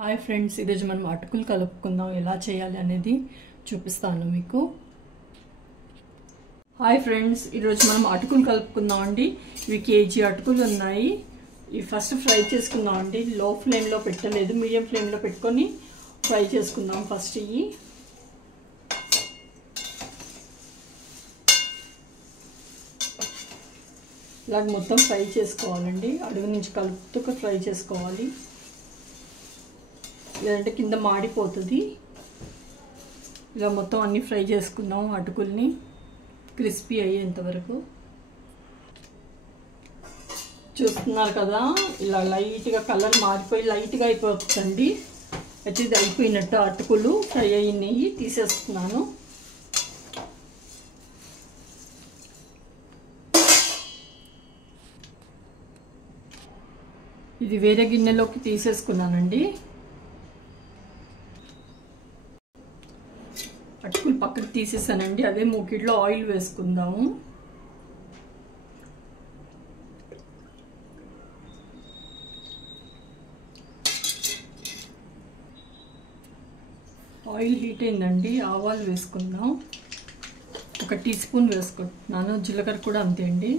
Hi friends, ఈరోజు మనం అటుకులు కలుపుకుందాం. ఎలా చేయాలి అనేది చూపిస్తాను మీకు. హాయ్ ఫ్రెండ్స్, ఈరోజు మనం అటుకులు కలుపుకుందాం అండి. ఇవి కేజీ అటుకులు ఉన్నాయి. ఇవి ఫస్ట్ ఫ్రై చేసుకుందాం అండి. లో ఫ్లేమ్లో పెట్టలేదు, మీడియం ఫ్లేమ్లో పెట్టుకొని ఫ్రై చేసుకుందాం. ఫస్ట్ ఇవి ఇలాగ మొత్తం ఫ్రై చేసుకోవాలండి. అడుగు నుంచి కలుపుతూ ఫ్రై చేసుకోవాలి, లేదంటే కింద మాడిపోతుంది. ఇలా మొత్తం అన్నీ ఫ్రై చేసుకుందాం అటుకుల్ని క్రిస్పీ అయ్యేంత వరకు. చూస్తున్నారు కదా, ఇలా లైట్గా కలర్ మారిపోయి లైట్గా అయిపోతుందండి. అయితే ఇది అయిపోయినట్టు, అటుకులు ఫ్రై అయినాయి, తీసేస్తున్నాను. ఇది వేరే గిన్నెలోకి తీసేసుకున్నానండి. అటుకులు పక్కకు తీసేసానండి. అదే మూకిట్లో ఆయిల్ వేసుకుందాము. ఆయిల్ హీట్ అయిందండి. ఆవాలు వేసుకుందాం. 1 టీ స్పూన్ వేసుకుంటున్నాను. జీలకర్ర కూడా అంతే అండి.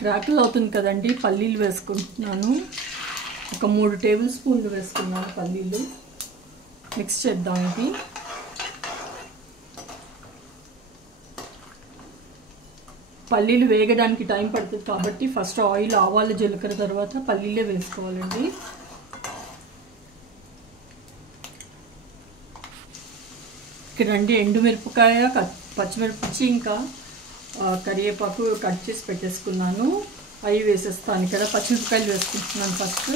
క్రాకల్ అవుతుంది కదండి, పల్లీలు వేసుకుంటున్నాను. 3 టేబుల్ స్పూన్లు వేసుకున్నాను పల్లీలు. మిక్స్ చేద్దాం. ఇది పల్లీలు వేగడానికి టైం పడుతుంది కాబట్టి ఫస్ట్ ఆయిల్, ఆవాలు, జీలకర్ర తర్వాత పల్లీలే వేసుకోవాలండి. ఇక్కడ రండి, ఎండుమిరపకాయ, పచ్చిమిరపచ్చి, ఇంకా కరివేపాకు కట్ చేసి పెట్టేసుకున్నాను. అవి వేసేస్తాను. ఇక్కడ పచ్చిమిరపకాయలు వేసుకుంటున్నాను ఫస్ట్.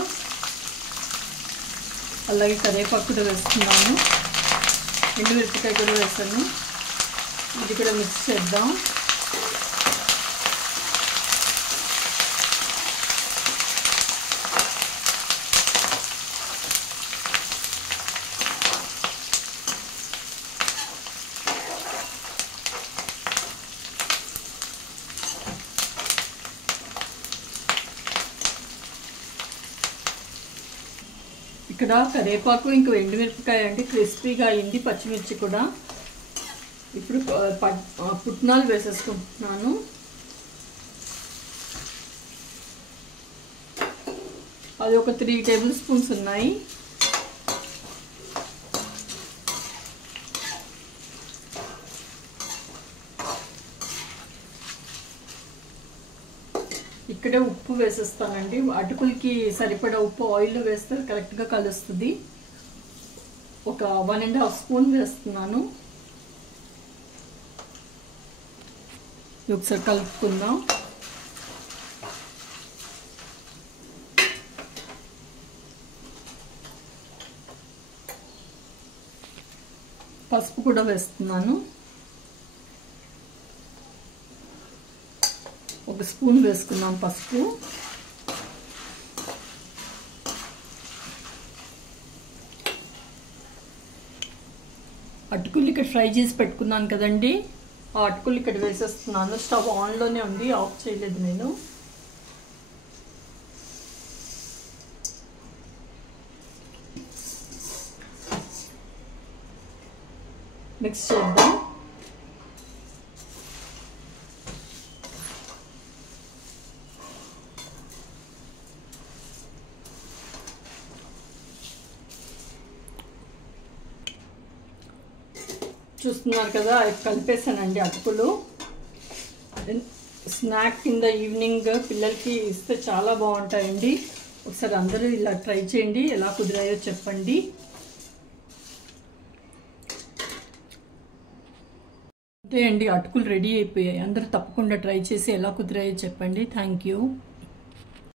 అలాగే కరివేపాకు కూడా వేస్తున్నాను. ఎండుమిరపకాయ కూడా వేస్తాను. ఇది కూడా మిక్స్ చేద్దాం. ఇక్కడ కరివేపాకు ఇంకా ఎండుమిరపకాయ అంటే క్రిస్పీగా అయింది. పచ్చిమిర్చి కూడా. ఇప్పుడు పుట్నాలు వేసేసుకుంటున్నాను. అది ఒక 3 టేబుల్ స్పూన్స్ ఉన్నాయి. ఇక్కడే ఉప్పు వేసేస్తానండి. అటుకులకి సరిపడా ఉప్పు ఆయిల్లో వేస్తే కరెక్ట్గా కలుస్తుంది. ఒక 1.5 స్పూన్ వేస్తున్నాను. ఒకసారి కలుపుకుందాం. పసుపు కూడా వేస్తున్నాను. 1 స్పూన్ వేసుకున్నాం పసుపు. అటుకులు ఇక్కడ ఫ్రై చేసి పెట్టుకున్నాను కదండి, ఆ అటుకులు ఇక్కడ వేసేస్తున్నాను. స్టవ్ ఆన్లోనే ఉంది, ఆఫ్ చేయలేదు నేను. మిక్స్ చేద్దాం. చూస్తున్నారు కదా, కలిపేసానండి అటుకులు. స్నాక్ కింద ఈవినింగ్ పిల్లలకి ఇస్తే చాలా బాగుంటాయండి. ఒకసారి అందరూ ఇలా ట్రై చేయండి, ఎలా కుదిరాయో చెప్పండి. అంతే అండి, అటుకులు రెడీ అయిపోయాయి. అందరూ తప్పకుండా ట్రై చేసి ఎలా కుదిరాయో చెప్పండి. Thank you.